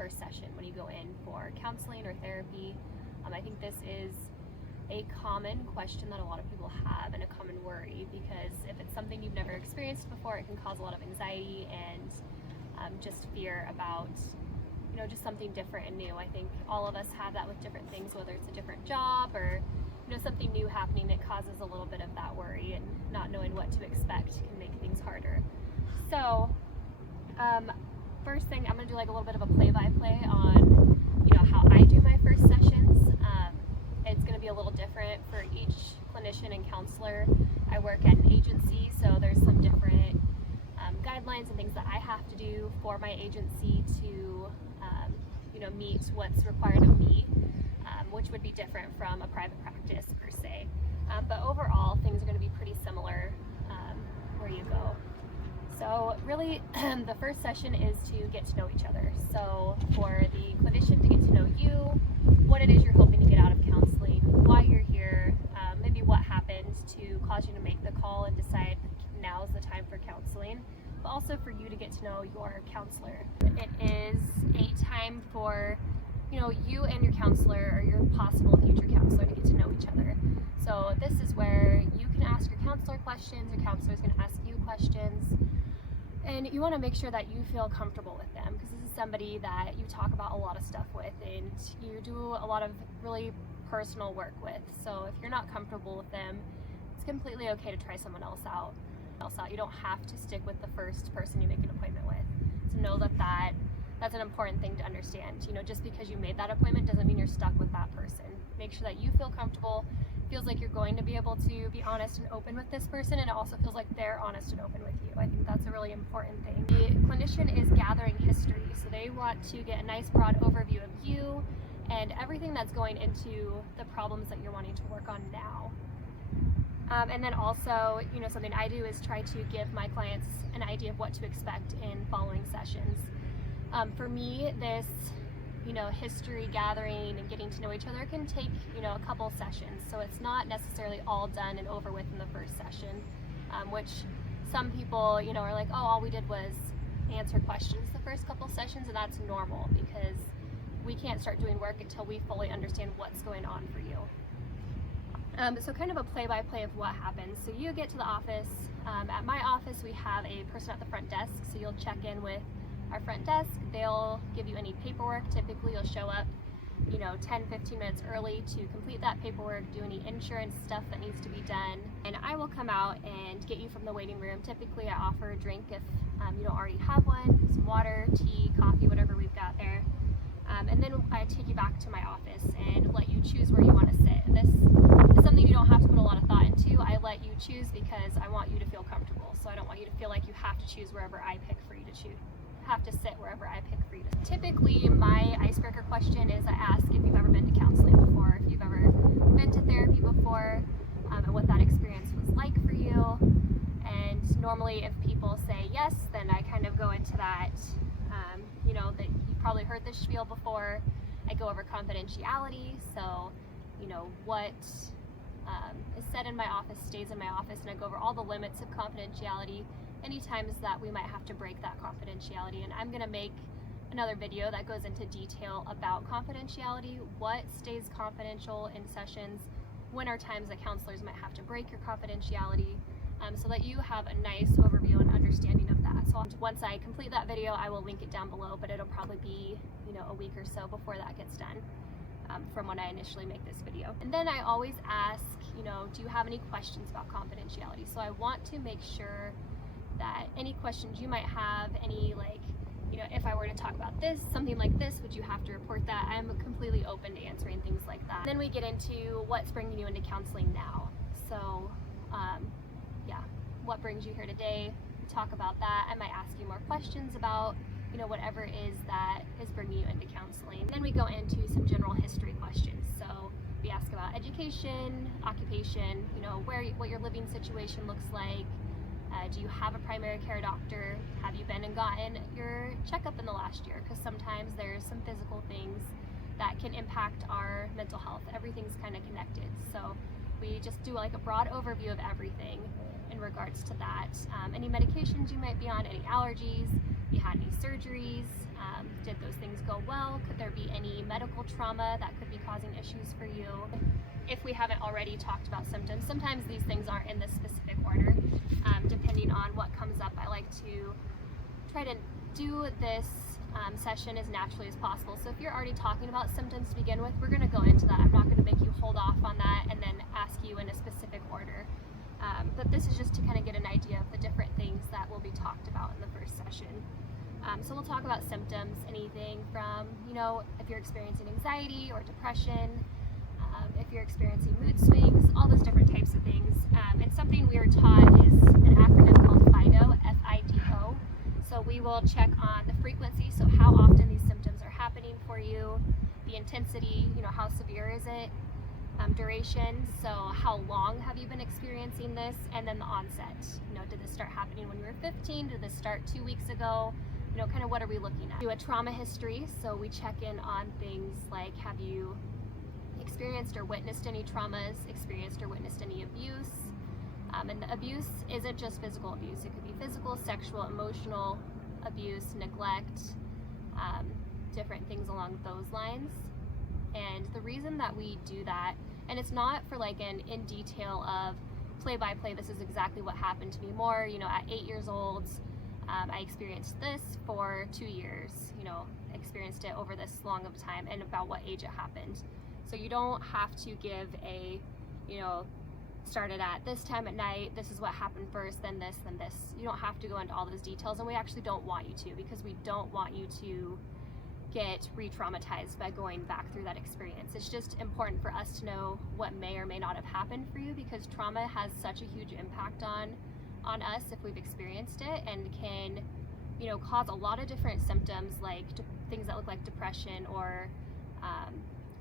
first session when you go in for counseling or therapy. I think this is a common question that a lot of people have and a common worry, because if it's something you've never experienced before, it can cause a lot of anxiety and just fear about, just something different and new. I think all of us have that with different things, whether it's a different job or something new happening. It causes a little bit of that worry, and not knowing what to expect can make things harder. So first thing, I'm going to do like a little bit of a play-by-play on how I do my first sessions. It's going to be a little different for each clinician and counselor. I work at an agency, so there's some different guidelines and things that I have to do for my agency to meet what's required of me, which would be different from a private practice per se. But overall, things are going to be pretty similar where you go. So really, the first session is to get to know each other. So for the clinician to get to know you, what it is you're hoping to get out of counseling, why you're here, maybe what happened to cause you to make the call and decide now's the time for counseling, but also for you to get to know your counselor. It is a time for you and your counselor, or your possible future counselor, to get to know each other. So this is where you can ask your counselor questions, your counselor is going to ask you questions, and you want to make sure that you feel comfortable with them, because this is somebody that you talk about a lot of stuff with and you do a lot of really personal work with. So if you're not comfortable with them, it's completely okay to try someone else out. You don't have to stick with the first person you make an appointment with. So know that that's an important thing to understand. Just because you made that appointment doesn't mean you're stuck with that person. Make sure that you feel comfortable, feels like you're going to be able to be honest and open with this person, and it also feels like they're honest and open with you. I think that's a really important thing. The clinician is gathering history, so they want to get a nice broad overview of you and everything that's going into the problems that you're wanting to work on now. And then also, something I do is try to give my clients an idea of what to expect in following sessions. For me, this history gathering and getting to know each other can take a couple sessions, so it's not necessarily all done and over with in the first session, which some people are like, oh, all we did was answer questions the first couple sessions, and that's normal because we can't start doing work until we fully understand what's going on for you. So kind of a play-by-play of what happens. So you get to the office. At my office, we have a person at the front desk, so you'll check in with our front desk. They'll give you any paperwork. Typically you'll show up 10-15 minutes early to complete that paperwork, do any insurance stuff that needs to be done, and I will come out and get you from the waiting room. Typically I offer a drink if you don't already have one, some water, tea, coffee, whatever we've got there, and then I take you back to my office and let you choose where you want to sit. And this is something you don't have to put a lot of thought into. I let you choose because I want you to feel comfortable, so I don't want you to feel like you have to choose wherever I pick for you to choose. Have to sit wherever I pick for you to sit. Typically my icebreaker question is I ask if you've ever been to counseling before, if you've ever been to therapy before, and what that experience was like for you. And normally if people say yes, then I kind of go into that, that you've probably heard this spiel before. I go over confidentiality, so what is said in my office stays in my office, and I go over all the limits of confidentiality, any times that we might have to break that confidentiality. And I'm going to make another video that goes into detail about confidentiality, what stays confidential in sessions, when are times that counselors might have to break your confidentiality, so that you have a nice overview and understanding of that. So once I complete that video, I will link it down below, but it'll probably be a week or so before that gets done, from when I initially make this video. And then I always ask, do you have any questions about confidentiality? So I want to make sure that any questions you might have, any if I were to talk about this, something like this, would you have to report that? I'm completely open to answering things like that. Then we get into what's bringing you into counseling now. So what brings you here today? We talk about that. I might ask you more questions about whatever it is that is bringing you into counseling. Then we go into some general history questions. So we ask about education, occupation, what your living situation looks like. Do you have a primary care doctor? Have you been and gotten your checkup in the last year? Because sometimes there's some physical things that can impact our mental health. Everything's kind of connected. So we just do like a broad overview of everything in regards to that. Any medications you might be on, any allergies, Have you had any surgeries? Did those things go well? Could there be any medical trauma that could be causing issues for you? If we haven't already talked about symptoms, sometimes these things aren't in this specific order, depending on what comes up. I like to try to do this session as naturally as possible. So if you're already talking about symptoms to begin with, we're going to go into that. I'm not going to make you hold off on that and then ask you in a specific order. But this is just to kind of get an idea of the different things that will be talked about in the first session. So we'll talk about symptoms, anything from, if you're experiencing anxiety or depression, if you're experiencing mood swings, all those different types of things. And something we were taught is an acronym called FIDO, F-I-D-O. So we will check on the frequency, so how often these symptoms are happening for you, the intensity, how severe is it, duration, so how long have you been experiencing this, and then the onset. Did this start happening when you were 15? Did this start 2 weeks ago? Kind of what are we looking at? Do a trauma history, so we check in on things like, have you experienced or witnessed any traumas, experienced or witnessed any abuse? And the abuse isn't just physical abuse. It could be physical, sexual, emotional abuse, neglect, different things along those lines. And the reason that we do that, and it's not for like an in detail of play by play, this is exactly what happened to me, more, at 8 years old, I experienced this for 2 years, experienced it over this long of time and about what age it happened. So you don't have to give a, started at this time at night, this is what happened first, then this, then this. You don't have to go into all those details, and we actually don't want you to, because we don't want you to get re-traumatized by going back through that experience. It's just important for us to know what may or may not have happened for you, because trauma has such a huge impact on us if we've experienced it, and can cause a lot of different symptoms, like things that look like depression, or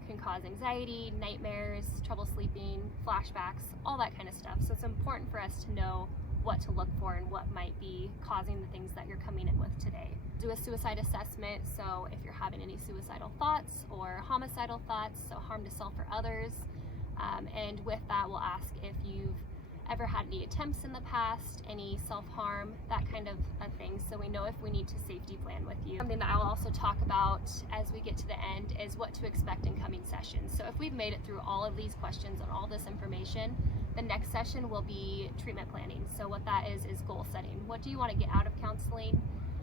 can cause anxiety, nightmares, trouble sleeping, flashbacks, all that kind of stuff. So it's important for us to know what to look for and what might be causing the things that you're coming in with today. Do a suicide assessment, so if you're having any suicidal thoughts or homicidal thoughts, so harm to self or others, and with that we'll ask if you've ever had any attempts in the past, any self-harm, that kind of a thing, so we know if we need to safety plan with you. Something that I'll also talk about as we get to the end is what to expect in coming sessions. So if we've made it through all of these questions and all this information, the next session will be treatment planning. So what that is goal setting. What do you want to get out of counseling?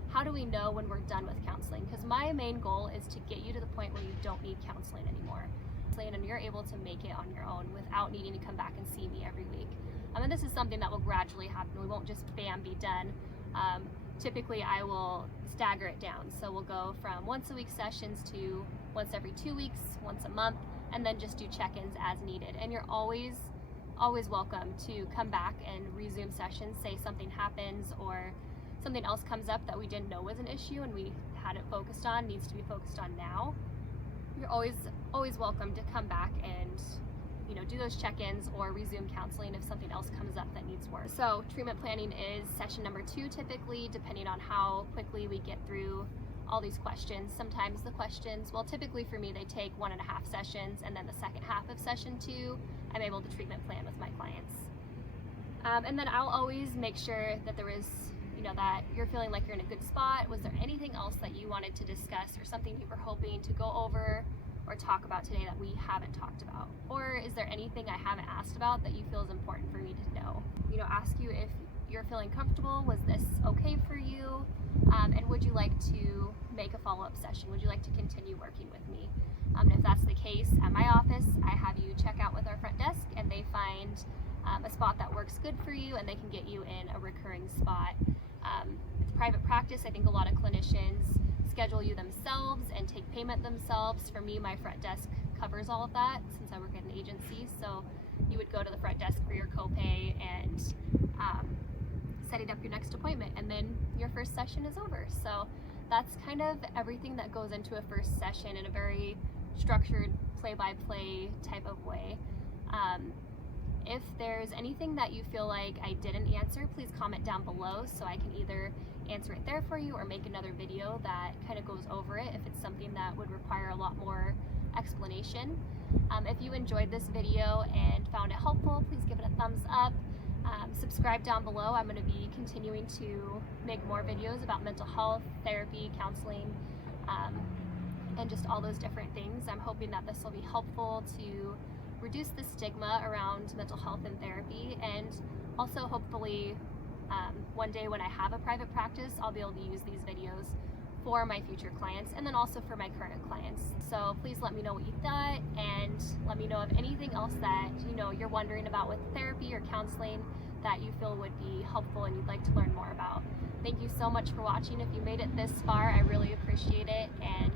How do we know when we're done with counseling? Because my main goal is to get you to the point where you don't need counseling anymore, and you're able to make it on your own without needing to come back and see me every week. And this is something that will gradually happen. We won't just bam be done. Typically I will stagger it down. So we'll go from once a week sessions to once every 2 weeks, once a month, and then just do check-ins as needed. And you're always welcome to come back and resume sessions. Say something happens or something else comes up that we didn't know was an issue and we hadn't focused on, needs to be focused on now. You're always welcome to come back and do those check-ins or resume counseling if something else comes up that needs work. So treatment planning is session number 2 typically, depending on how quickly we get through all these questions. Sometimes the questions, well, typically for me they take 1.5 sessions, and then the second half of session 2 I'm able to treatment plan with my clients. And then I'll always make sure that there is, that you're feeling like you're in a good spot. Was there anything else that you wanted to discuss, or something you were hoping to go over or talk about today that we haven't talked about? Or is there anything I haven't asked about that you feel is important for me to know? Ask you if you're feeling comfortable. Was this okay for you? And would you like to make a follow-up session? Would you like to continue working with me? And if that's the case, at my office, I have you check out with our front desk, and they find a spot that works good for you, and they can get you in a recurring spot. It's private practice. I think a lot of clinicians schedule you themselves and take payment themselves. For me, my front desk covers all of that since I work at an agency. So you would go to the front desk for your copay and setting up your next appointment, and then your first session is over. So that's kind of everything that goes into a first session in a very structured play-by-play type of way. If there's anything that you feel like I didn't answer, please comment down below so I can either answer it there for you or make another video that kind of goes over it if it's something that would require a lot more explanation. If you enjoyed this video and found it helpful, please give it a thumbs up. Subscribe down below. I'm going to be continuing to make more videos about mental health, therapy, counseling, and just all those different things. I'm hoping that this will be helpful to reduce the stigma around mental health and therapy, and also hopefully one day when I have a private practice, I'll be able to use these videos for my future clients and then also for my current clients. So please let me know what you thought, and let me know of anything else that you're wondering about with therapy or counseling that you feel would be helpful and you'd like to learn more about. Thank you so much for watching. If you made it this far, I really appreciate it, and